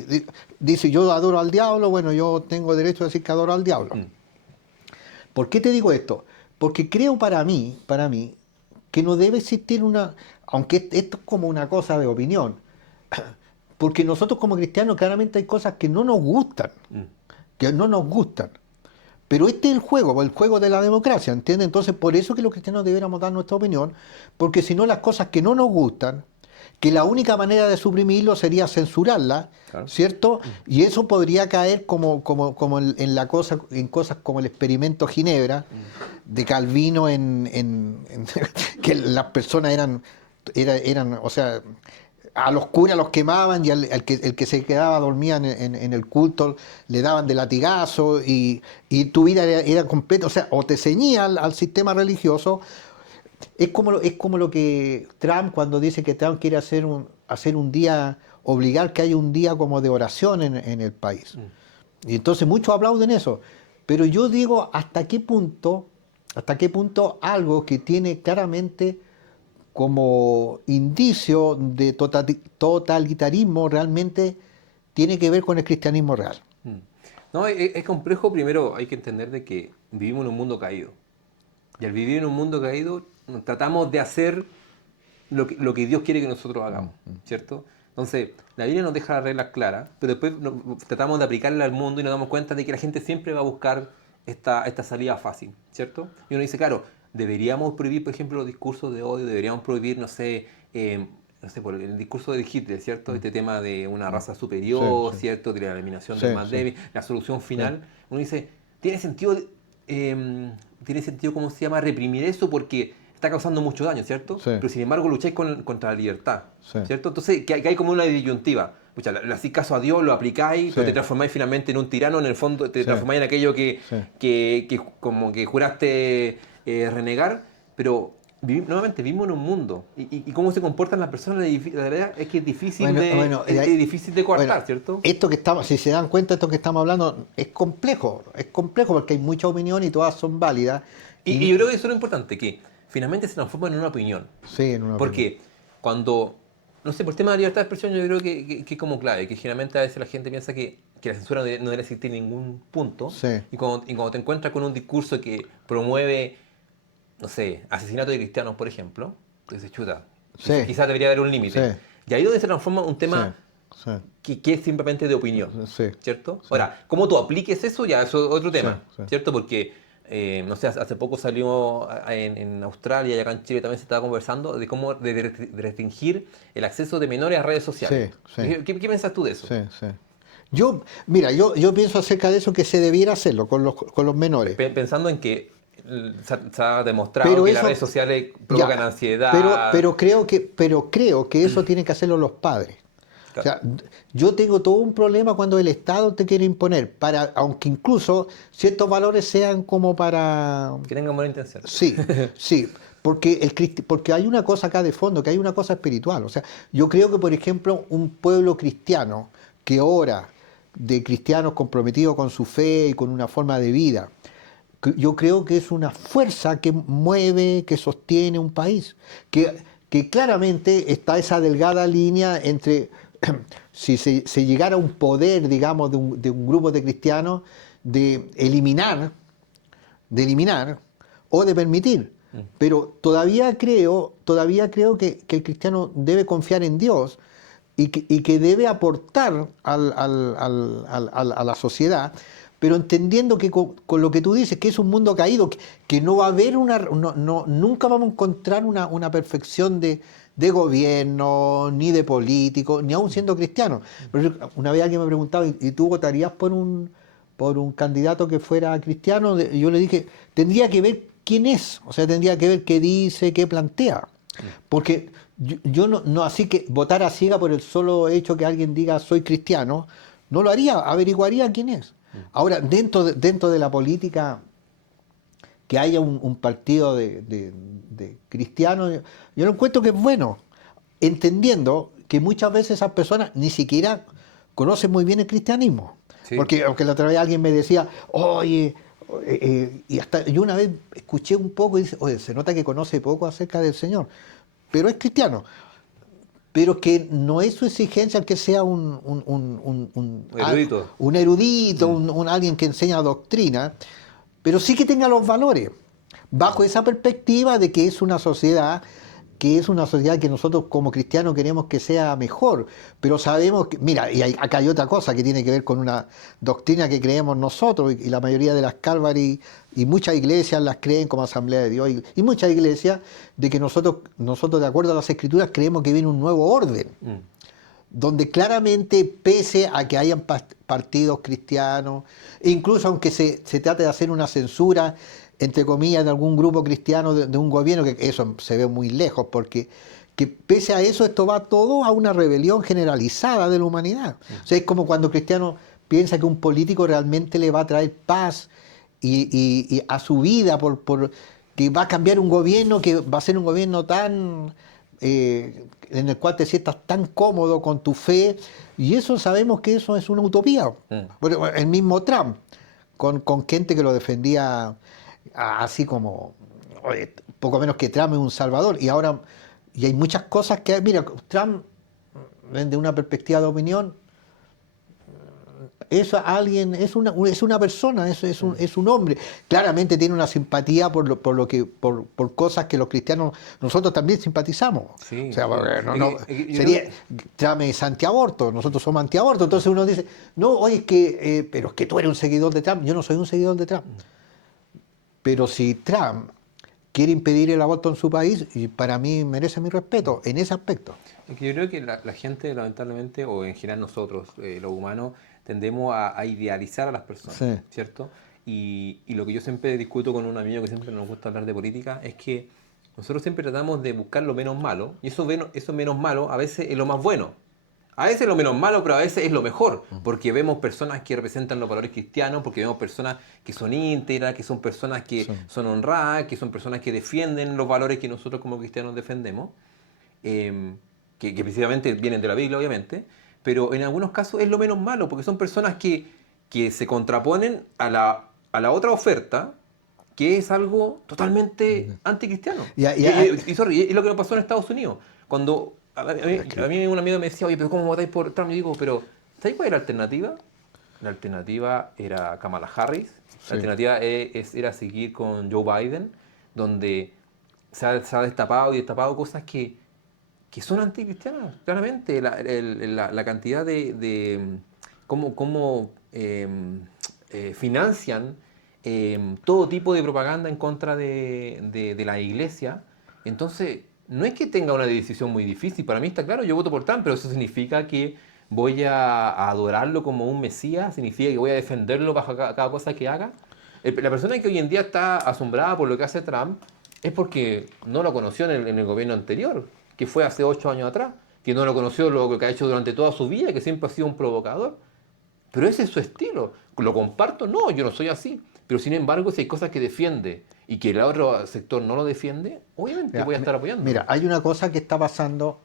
dice yo adoro al diablo, bueno, yo tengo derecho a decir que adoro al diablo. Mm. ¿Por qué te digo esto? Porque creo para mí, que no debe existir aunque esto es como una cosa de opinión, porque nosotros como cristianos claramente hay cosas que no nos gustan, que no nos gustan. Pero este es el juego de la democracia, ¿entiendes? Entonces, por eso que los cristianos deberíamos dar nuestra opinión, porque si no las cosas que no nos gustan, que la única manera de suprimirlo sería censurarlas, Claro. ¿cierto? Y eso podría caer como en cosas como el experimento Ginebra de Calvino que las personas eran, o sea, a los curas los quemaban y el que se quedaba dormía en el culto le daban de latigazo y tu vida era completa, o sea, o te ceñía al sistema religioso. Es como lo que Trump cuando dice que Trump quiere hacer un día, obligar que haya un día como de oración en el país. Y entonces muchos aplauden eso. Pero yo digo, ¿hasta qué punto algo que tiene claramente como indicio de totalitarismo realmente tiene que ver con el cristianismo real? Mm. No, es complejo. Primero hay que entender de que vivimos en un mundo caído. Y al vivir en un mundo caído, tratamos de hacer lo que Dios quiere que nosotros hagamos, ¿cierto? Entonces, la Biblia nos deja las reglas claras, pero después tratamos de aplicarlas al mundo y nos damos cuenta de que la gente siempre va a buscar esta salida fácil, ¿cierto? Y uno dice, claro, deberíamos prohibir, por ejemplo, los discursos de odio, deberíamos prohibir, no sé, por el discurso de Hitler, ¿cierto? Este tema de una raza superior, Sí, sí. ¿cierto? De la eliminación Sí, del más sí. débil, la solución final. Uno dice, ¿tiene sentido, cómo se llama, reprimir eso? Porque está causando mucho daño, ¿cierto? Sí. Pero sin embargo lucháis contra la libertad, Sí. ¿cierto? Entonces, que hay como una disyuntiva. Pucha, le hacéis caso a Dios, lo aplicáis, pero Sí. te transformáis finalmente en un tirano, en el fondo te Sí. transformáis en aquello que Sí. como que juraste renegar, pero nuevamente vivimos en un mundo. Y cómo se comportan las personas, la verdad es que es difícil es difícil de coartar, bueno, ¿cierto? Esto que estamos, si se dan cuenta, esto que estamos hablando es complejo porque hay mucha opinión y todas son válidas. Y yo creo que eso es lo importante, que finalmente se transforma en una opinión. Sí, en una opinión. Porque cuando, no sé, por el tema de la libertad de expresión yo creo que es como clave, que generalmente a veces la gente piensa que la censura no debe existir en ningún punto. Sí. Y cuando te encuentras con un discurso que promueve, no sé, asesinato de cristianos, por ejemplo, tú dices, chuta, Sí. quizás debería haber un límite. Sí. Y ahí es donde se transforma un tema Sí, sí. que es simplemente de opinión, Sí. ¿cierto? Ahora, ¿cómo tú apliques eso? Ya, eso es otro tema, Sí, sí. ¿cierto? Porque, no sé, hace poco salió en Australia y acá en Chile también se estaba conversando de cómo de restringir el acceso de menores a redes sociales. Sí, sí. ¿Qué piensas tú de eso? Sí, sí. Yo pienso acerca de eso que se debiera hacerlo con los menores. Pensando en que se ha demostrado Pero que eso, las redes sociales provocan ya, ansiedad. pero creo que eso tienen que hacerlo los padres. O Claro, sea, yo tengo todo un problema cuando el Estado te quiere imponer, aunque incluso ciertos valores sean como para... que tengan buena intención. Sí, sí, porque, porque hay una cosa acá de fondo, que hay una cosa espiritual. O sea, yo creo que, por ejemplo, un pueblo cristiano que ora de cristianos comprometidos con su fe y con una forma de vida, yo creo que es una fuerza que mueve, que sostiene un país, que claramente está esa delgada línea entre si se llegara a un poder, digamos, de un grupo de cristianos, de eliminar, de eliminar o de permitir. Pero todavía creo que el cristiano debe confiar en Dios y que debe aportar a la sociedad, pero entendiendo que con lo que tú dices, que es un mundo caído, que no va a haber nunca vamos a encontrar una perfección de gobierno, ni de político, ni aún siendo cristiano. Una vez alguien me preguntaba, ¿y tú votarías por un candidato que fuera cristiano? Y yo le dije, tendría que ver quién es, o sea, tendría que ver qué dice, qué plantea. Porque yo no, así que votar a ciega por el solo hecho que alguien diga soy cristiano, no lo haría, averiguaría quién es. Ahora, dentro de la política, que haya un partido de cristianos, yo lo encuentro que es bueno, entendiendo que muchas veces esas personas ni siquiera conocen muy bien el cristianismo. Sí. Porque aunque la otra vez alguien me decía, oye, y hasta yo una vez escuché un poco y dice, oye, se nota que conoce poco acerca del Señor, pero es cristiano. Pero que no es su exigencia el que sea Erudito. un erudito, alguien que enseña doctrina, pero sí que tenga los valores, bajo esa perspectiva de que es una sociedad que nosotros como cristianos queremos que sea mejor, pero sabemos que, mira, y acá hay otra cosa que tiene que ver con una doctrina que creemos nosotros, y la mayoría de las Calvary y muchas iglesias las creen como Asamblea de Dios, y muchas iglesias, de que nosotros de acuerdo a las Escrituras creemos que viene un nuevo orden, donde claramente, pese a que hayan partidos cristianos, e incluso aunque se trate de hacer una censura, entre comillas, de algún grupo cristiano de un gobierno, que eso se ve muy lejos, porque que pese a eso esto va todo a una rebelión generalizada de la humanidad. O sea, es como cuando Cristiano piensa que un político realmente le va a traer paz y a su vida, que va a cambiar un gobierno, que va a ser un gobierno tan... en el cual te sientas tan cómodo con tu fe, y eso sabemos que eso es una utopía. Bueno, el mismo Trump, con gente que lo defendía así como, oye, poco menos que Trump es un salvador, y hay muchas cosas que, mira, Trump, desde una perspectiva de opinión, es alguien, es una persona, es un hombre. Claramente tiene una simpatía por cosas que los cristianos, nosotros también simpatizamos. Sí, O sea, sí. Yo sería, creo Trump es antiaborto, nosotros somos antiaborto, entonces uno dice, no, oye, pero es que tú eres un seguidor de Trump, yo no soy un seguidor de Trump. Pero si Trump quiere impedir el aborto en su país, y para mí merece mi respeto en ese aspecto. yo creo que la gente, lamentablemente, o en general nosotros, los humanos, tendemos a idealizar a las personas, Sí. ¿cierto? Y lo que yo siempre discuto con un amigo que siempre nos gusta hablar de política es que nosotros siempre tratamos de buscar lo menos malo, y eso menos malo a veces es lo más bueno. A veces es lo menos malo, pero a veces es lo mejor, porque vemos personas que representan los valores cristianos, porque vemos personas que son íntegras, que son personas que Sí. son honradas, que son personas que defienden los valores que nosotros como cristianos defendemos, que precisamente vienen de la Biblia, obviamente, pero en algunos casos es lo menos malo, porque son personas que se contraponen a la otra oferta, que es algo totalmente anticristiano. Y lo que nos pasó en Estados Unidos, cuando a mí un amigo me decía, oye, pero ¿cómo votáis por Trump? Y digo, pero ¿sabéis cuál era la alternativa? La alternativa era Kamala Harris, Sí. la alternativa era seguir con Joe Biden, donde se ha destapado y destapado cosas que son anticristianas, claramente. La cantidad de cómo financian todo tipo de propaganda en contra de la iglesia. Entonces, no es que tenga una decisión muy difícil. Para mí está claro, yo voto por Trump, pero eso significa que voy a adorarlo como un mesías, significa que voy a defenderlo bajo cada cosa que haga. La persona que hoy en día está asombrada por lo que hace Trump es porque no lo conoció en el gobierno anterior, que fue hace 8 años atrás, que no lo conoció lo que ha hecho durante toda su vida, que siempre ha sido un provocador. Pero ese es su estilo. ¿Lo comparto? No, yo no soy así. Pero sin embargo, si hay cosas que defiende y que el otro sector no lo defiende, obviamente Mira, voy a estar apoyando. mira, hay una cosa que está pasando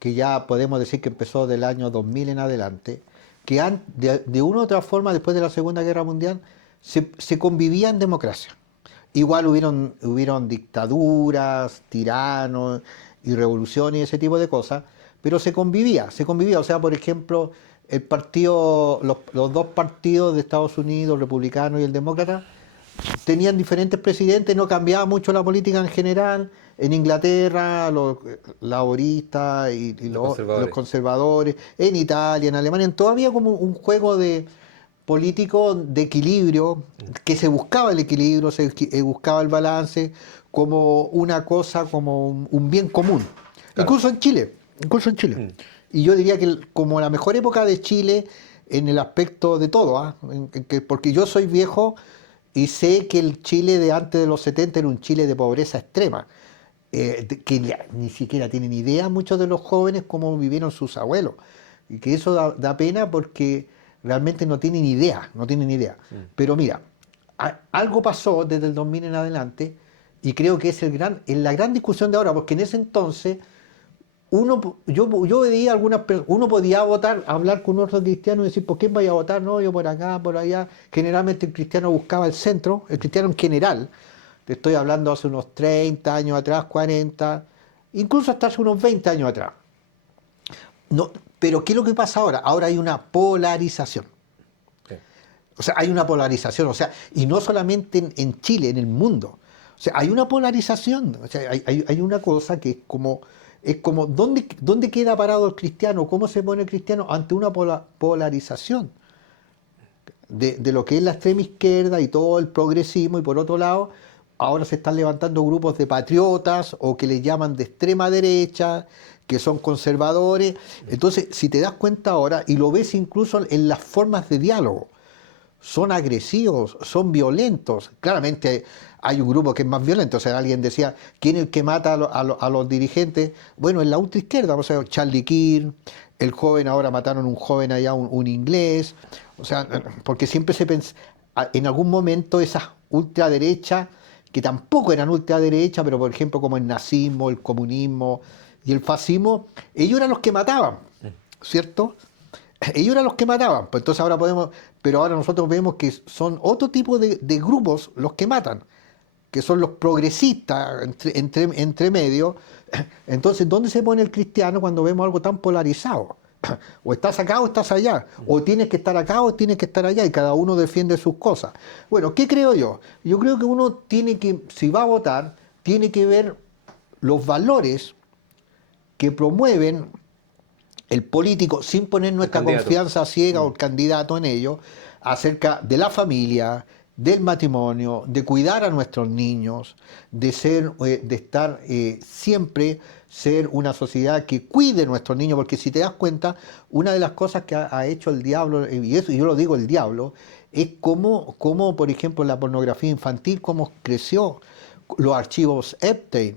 que ya podemos decir que empezó del año 2000 en adelante, que de una u otra forma, después de la Segunda Guerra Mundial, se convivía en democracia. Igual hubieron dictaduras, tiranos y revoluciones y ese tipo de cosas, pero se convivía. O sea, por ejemplo, los dos partidos de Estados Unidos, el republicano y el demócrata, tenían diferentes presidentes, no cambiaba mucho la política en general. En Inglaterra, los laboristas y los conservadores, en Italia, en Alemania, todavía como un juego de político de equilibrio, que se buscaba el equilibrio, buscaba el balance, como una cosa, como un bien común. Claro. Incluso en Chile, incluso en Chile. Y yo diría que como la mejor época de Chile en el aspecto de todo, ¿ah? Porque yo soy viejo y sé que el Chile de antes de los 70 era un Chile de pobreza extrema, que ni siquiera tienen idea muchos de los jóvenes cómo vivieron sus abuelos. Y que eso da pena porque realmente no tienen idea, no tienen idea. Pero mira, algo pasó desde el 2000 en adelante y creo que es la gran discusión de ahora, porque en ese entonces yo veía uno podía votar, hablar con otro cristiano y decir, ¿por quién vaya a votar? No, yo por acá, por allá. Generalmente el cristiano buscaba el centro, el cristiano en general. Te estoy hablando hace unos 30 años atrás, 40, incluso hasta hace unos 20 años atrás. No, pero ¿qué es lo que pasa ahora? Ahora hay una polarización. Sí. O sea, hay una polarización, o sea, y no solamente en Chile, en el mundo. O sea, hay una polarización, o sea, hay una cosa que es como ¿dónde queda parado el cristiano? ¿Cómo se pone el cristiano ante una polarización de lo que es la extrema izquierda y todo el progresismo? Y por otro lado, ahora se están levantando grupos de patriotas o que les llaman de extrema derecha, que son conservadores. Entonces, si te das cuenta ahora, y lo ves incluso en las formas de diálogo, son agresivos, son violentos. Claramente hay un grupo que es más violento. O sea, alguien decía, ¿quién es el que mata a los dirigentes? Bueno, en la ultraizquierda, o sea, Charlie Kirk, el joven, ahora mataron un joven allá, un inglés. O sea, porque siempre se pensó, en algún momento esa ultraderecha, que tampoco eran ultraderecha, pero por ejemplo como el nazismo, el comunismo y el fascismo, ellos eran los que mataban, ¿cierto? Ellos eran los que mataban, pues entonces pero ahora nosotros vemos que son otro tipo de grupos los que matan, que son los progresistas entre medio. Entonces, ¿dónde se pone el cristiano cuando vemos algo tan polarizado? O estás acá o estás allá, o tienes que estar acá o tienes que estar allá, y cada uno defiende sus cosas. Bueno, ¿qué creo yo? Yo creo que uno tiene que, si va a votar, tiene que ver los valores que promueven el político, sin poner nuestra confianza ciega o el candidato en ello, acerca de la familia, del matrimonio, de cuidar a nuestros niños, de estar siempre ser una sociedad que cuide a nuestros niños, porque si te das cuenta, una de las cosas que ha hecho el diablo, y eso yo lo digo el diablo, es cómo, por ejemplo, la pornografía infantil, cómo creció, los archivos Epstein,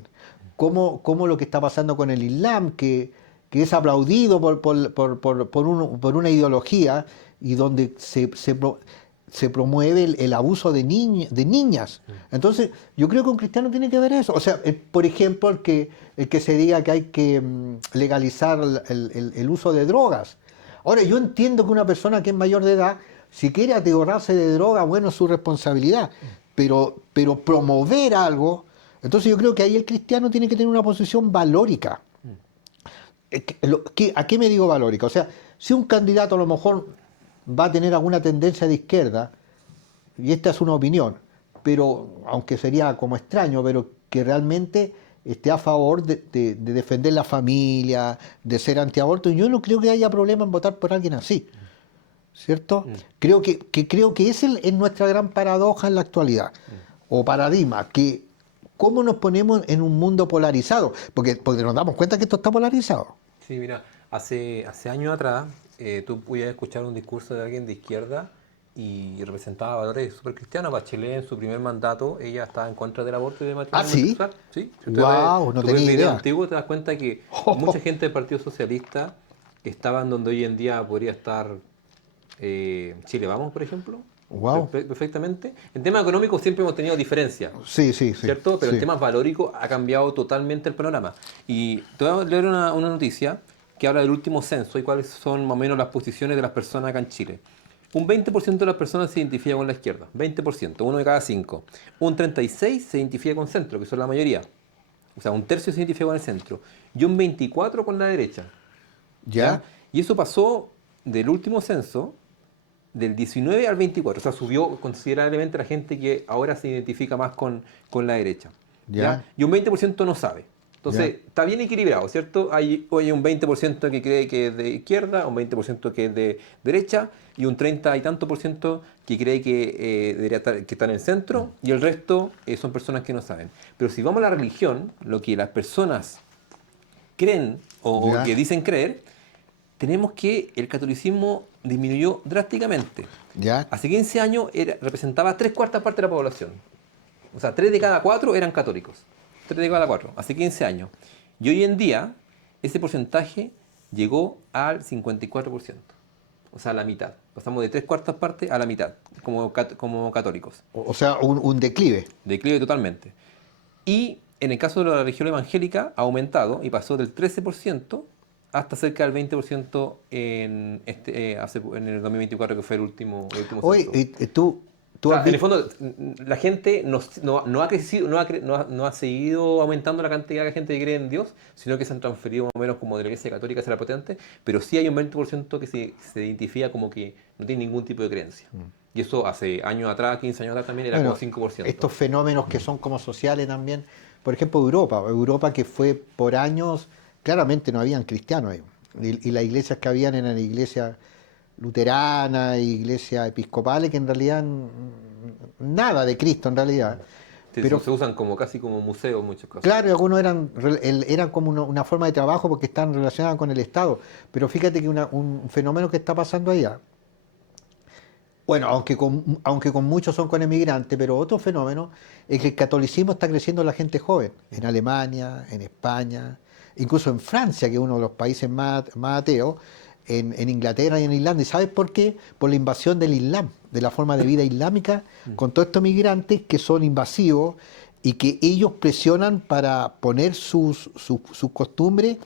cómo lo que está pasando con el Islam, que es aplaudido por una ideología y donde se promueve el abuso de niñas. Entonces, yo creo que un cristiano tiene que ver eso. O sea, por ejemplo, el que se diga que hay que legalizar el uso de drogas. Ahora, yo entiendo que una persona que es mayor de edad, si quiere atiborrarse de droga, bueno, es su responsabilidad. Pero promover algo, entonces yo creo que ahí el cristiano tiene que tener una posición valórica. ¿A qué me digo valórica? O sea, si un candidato a lo mejor va a tener alguna tendencia de izquierda, y esta es una opinión, pero aunque sería como extraño, pero que realmente esté a favor de defender la familia, de ser antiaborto, yo no creo que haya problema en votar por alguien así, ¿cierto? Creo que esa es nuestra gran paradoja en la actualidad, o paradigma, que cómo nos ponemos en un mundo polarizado, porque nos damos cuenta que esto está polarizado. Sí, mira, hace años atrás tú podías escuchar un discurso de alguien de izquierda y representaba valores súper cristianos. Bachelet en su primer mandato, ella estaba en contra del aborto y del matrimonio ¿Sí? homosexual. Sí, si usted Wow, no tú ves tenía videos idea. antiguos, te das cuenta que mucha gente del Partido Socialista estaban donde hoy en día podría estar Chile Vamos, por ejemplo, Wow. perfectamente. En temas económicos siempre hemos tenido diferencias, Sí, sí, sí, ¿cierto? Pero en sí. temas valóricos ha cambiado totalmente el panorama. Y te voy a leer una noticia que habla del último censo y cuáles son más o menos las posiciones de las personas acá en Chile. Un 20% de las personas se identifica con la izquierda, 20%, uno de cada cinco. Un 36% se identifica con centro, que son la mayoría. O sea, un tercio se identifica con el centro. Y un 24% con la derecha. ¿Ya? ¿Ya? Y eso pasó del último censo del 19 al 24, o sea, subió considerablemente la gente que ahora se identifica más con la derecha, ¿ya? ¿Ya? Y un 20% no sabe. ¿Ya? Entonces, está bien equilibrado, ¿cierto? Hay hoy un 20% que cree que es de izquierda, un 20% que es de derecha, y un 30 y tanto por ciento que cree que, debería estar, que está en el centro, y el resto son personas que no saben. Pero si vamos a la religión, lo que las personas creen o ¿Ya? que dicen creer, tenemos que el catolicismo disminuyó drásticamente. ¿Ya? Hace 15 años representaba tres cuartas partes de la población. O sea, 3 de cada 4 eran católicos. 3 de cada 4, hace 15 años. Y hoy en día, ese porcentaje llegó al 54%. O sea, a la mitad. Pasamos de 3 cuartas partes a la mitad, como católicos. O sea, un declive. Declive totalmente. Y en el caso de la religión evangélica ha aumentado y pasó del 13% hasta cerca del 20% en el 2024, que fue el último Oye, censo. O tú has sea, en el visto. fondo, la gente no ha crecido, no ha seguido aumentando la cantidad de gente que cree en Dios, sino que se han transferido más o menos como de la Iglesia Católica hacia la protestante, pero sí hay un 20% que se identifica como que no tiene ningún tipo de creencia. Y eso hace años atrás, 15 años atrás también era como Bueno, 5%. estos fenómenos que son como sociales también, por ejemplo, Europa que fue por años, claramente no habían cristianos ahí. Y las iglesias que habían eran iglesias luteranas, iglesias episcopales, que en realidad nada de Cristo en realidad. Sí, Pero se usan como casi como museo en muchos casos. claro, algunos eran como una forma de trabajo porque están relacionadas con el Estado. Pero fíjate que un fenómeno que está pasando allá, bueno, aunque con muchos son con emigrantes, pero otro fenómeno es que el catolicismo está creciendo en la gente joven, en Alemania, en España, incluso en Francia, que es uno de los países más ateos, en Inglaterra y en Irlanda. ¿Y sabes por qué? Por la invasión del Islam, de la forma de vida islámica, con todos estos migrantes que son invasivos y que ellos presionan para poner sus costumbres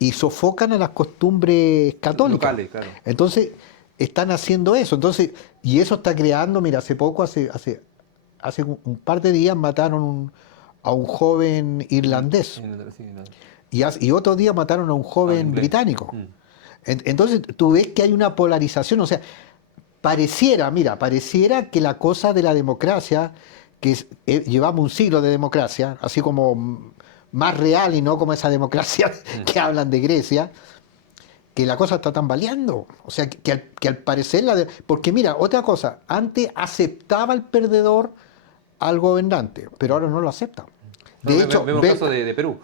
y sofocan a las costumbres católicas. Locales, claro. Entonces, están haciendo eso. Entonces, y eso está creando, mira, hace un par de días mataron a un joven irlandés Sí, no. y otro día mataron a un Ah, joven inglés. británico. Mm. Entonces, tú ves que hay una polarización, o sea, pareciera que la cosa de la democracia, llevamos un siglo de democracia, así como más real y no como esa democracia que hablan de Grecia, que la cosa está tambaleando. O sea, que al parecer, porque mira, otra cosa, antes aceptaba el perdedor al gobernante, pero ahora no lo acepta. De Bueno, hecho, vemos el caso de Perú.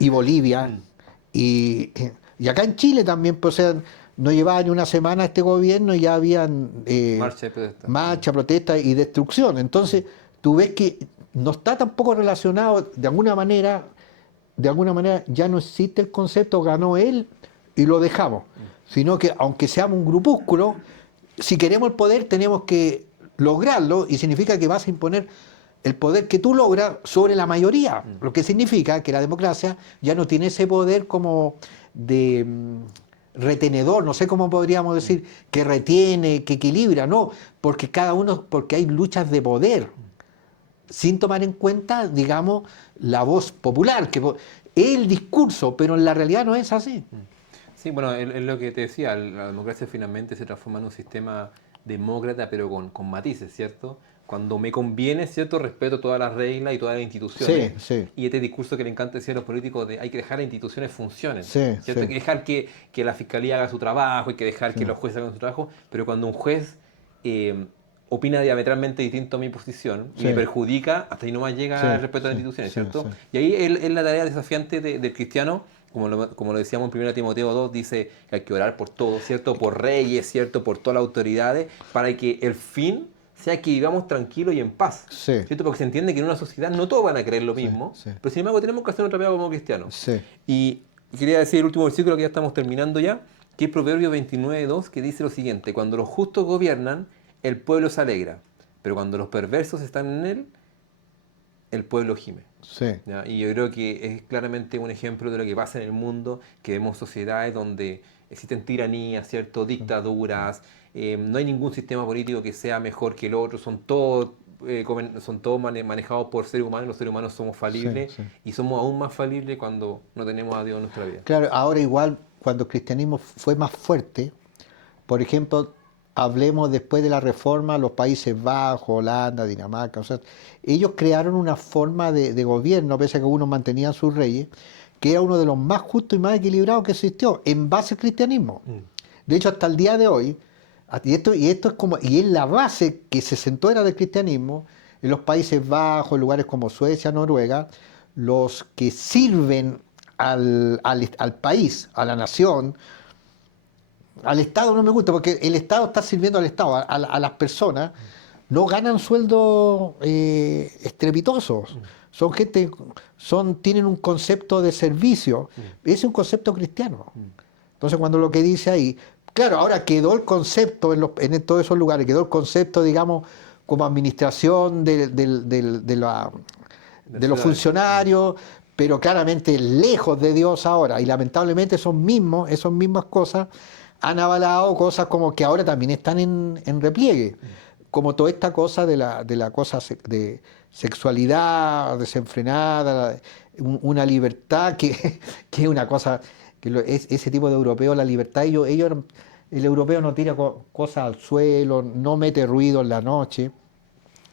y Bolivia, y, y acá en Chile también, pues, o sea, no llevaba ni una semana este gobierno y ya habían Marcha de protesta. marcha, protesta y destrucción. Entonces, tú ves que no está tampoco relacionado, de alguna manera ya no existe el concepto, ganó él y lo dejamos. Sino que aunque seamos un grupúsculo, si queremos el poder tenemos que lograrlo y significa que vas a imponer el poder que tú logras sobre la mayoría, lo que significa que la democracia ya no tiene ese poder como de retenedor, no sé cómo podríamos decir, que retiene, que equilibra, no, porque hay luchas de poder, sin tomar en cuenta, digamos, la voz popular, es el discurso, pero en la realidad no es así. Sí, bueno, es lo que te decía, la democracia finalmente se transforma en un sistema demócrata, pero con matices, ¿cierto? Cuando me conviene, ¿cierto? Respeto todas las reglas y todas las instituciones. Sí, sí, Y este discurso que le encanta decir a los políticos de hay que dejar las instituciones funcionen, sí, ¿cierto? Hay sí, que dejar que la fiscalía haga su trabajo, hay que dejar sí, que los jueces hagan su trabajo, pero cuando un juez opina diametralmente distinto a mi posición y me sí, perjudica, hasta ahí nomás sí, llega el respeto a las sí, instituciones, sí, ¿cierto? sí. Y ahí es la tarea desafiante del cristiano como lo decíamos en 1 Timoteo 2, dice que hay que orar por todo, ¿cierto? Por reyes, ¿cierto? Por todas las autoridades, para que el fin sea que vivamos tranquilos y en paz, Sí. ¿cierto? Porque se entiende que en una sociedad no todos van a creer lo Sí, mismo, sí. pero sin embargo tenemos que hacer nuestra pega como cristianos. Sí. Y quería decir el último versículo que ya estamos terminando ya, que es Proverbios 29:2, que dice lo siguiente: cuando los justos gobiernan, el pueblo se alegra, pero cuando los perversos están en él, el pueblo gime. Sí. ¿Ya? Y yo creo que es claramente un ejemplo de lo que pasa en el mundo, que vemos sociedades donde existen tiranías, ¿cierto? Dictaduras, no hay ningún sistema político que sea mejor que el otro, son todos manejados por seres humanos, los seres humanos somos falibles, Sí. y somos aún más falibles cuando no tenemos a Dios en nuestra vida. Claro, ahora igual cuando el cristianismo fue más fuerte, por ejemplo, hablemos después de la Reforma, los Países Bajos, Holanda, Dinamarca, o sea, ellos crearon una forma de gobierno, pese a que algunos mantenían sus reyes, que era uno de los más justos y más equilibrados que existió, en base al cristianismo. De hecho, hasta el día de hoy, y esto es como, y es la base que se sentó era del cristianismo, en los Países Bajos, en lugares como Suecia, Noruega, los que sirven al país, a la nación, al Estado no me gusta, porque el Estado está sirviendo al Estado, a las personas, no ganan sueldos estrepitosos. Son gente, tienen un concepto de servicio. Es un concepto cristiano. Entonces, cuando lo que dice ahí, claro, ahora quedó el concepto en todos esos lugares, quedó el concepto, digamos, como administración de los funcionarios, pero claramente lejos de Dios ahora. Y lamentablemente esas mismas cosas han avalado cosas como que ahora también están en repliegue, como toda esta cosa de la cosa de sexualidad desenfrenada, una libertad que es una cosa, ese tipo de europeos, la libertad, el europeo no tira cosas al suelo, no mete ruido en la noche,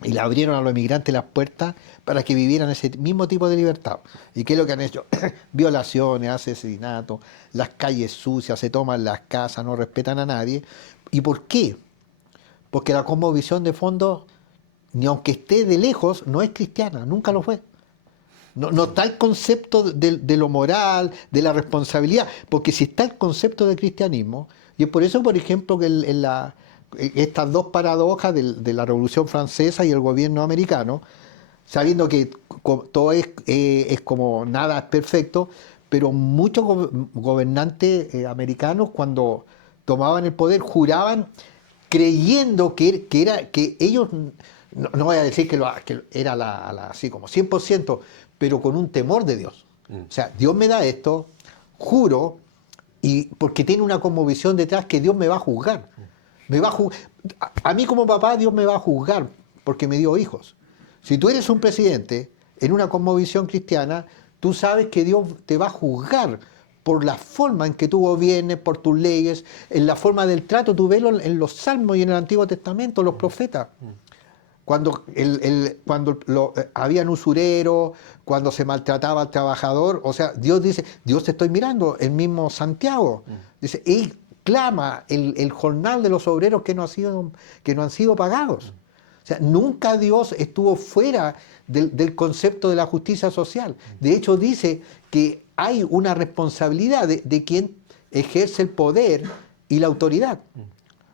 y le abrieron a los inmigrantes las puertas para que vivieran ese mismo tipo de libertad. ¿Y qué es lo que han hecho? Violaciones, asesinatos, las calles sucias, se toman las casas, no respetan a nadie. ¿Y por qué? Porque la cosmovisión de fondo, ni aunque esté de lejos, no es cristiana, nunca lo fue. No está el concepto de lo moral, de la responsabilidad, porque si está el concepto de cristianismo, y es por eso, por ejemplo, que estas dos paradojas de la Revolución Francesa y el gobierno americano, sabiendo que todo es como nada es perfecto, pero muchos gobernantes americanos cuando tomaban el poder juraban creyendo que ellos, no voy a decir que era así como 100%, pero con un temor de Dios. O sea, Dios me da esto, juro, y porque tiene una cosmovisión detrás que Dios me va a juzgar. A mí como papá Dios me va a juzgar porque me dio hijos. Si tú eres un presidente en una cosmovisión cristiana, tú sabes que Dios te va a juzgar por la forma en que tú gobiernes, por tus leyes, en la forma del trato. Tú ves en los Salmos y en el Antiguo Testamento, los profetas. Cuando habían usureros, cuando se maltrataba al trabajador, o sea, Dios dice, Dios te estoy mirando, el mismo Santiago, dice, Él clama el jornal de los obreros que no han sido pagados. O sea, nunca Dios estuvo fuera del concepto de la justicia social. De hecho, dice que hay una responsabilidad de quien ejerce el poder y la autoridad.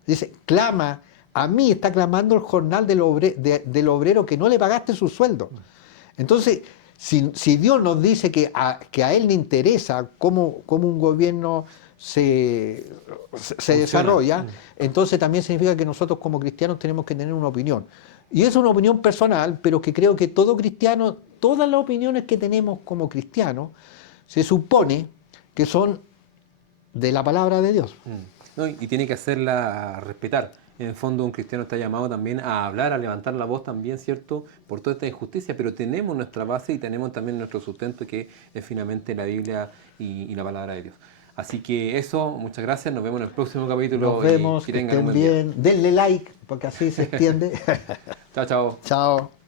Dice, clama, a mí está clamando el jornal del obrero que no le pagaste su sueldo. Entonces, si Dios nos dice que a Él le interesa cómo un gobierno se desarrolla, entonces también significa que nosotros como cristianos tenemos que tener una opinión. Y es una opinión personal, pero que creo que todo cristiano, todas las opiniones que tenemos como cristianos, se supone que son de la palabra de Dios. No, y tiene que hacerla respetar. En el fondo un cristiano está llamado también a hablar, a levantar la voz también, ¿cierto?, por toda esta injusticia, pero tenemos nuestra base y tenemos también nuestro sustento, que es finalmente la Biblia y la palabra de Dios. Así que eso, muchas gracias, nos vemos en el próximo capítulo. Nos vemos, y que estén bien. Denle like, porque así se extiende. Chao, chao. Chao.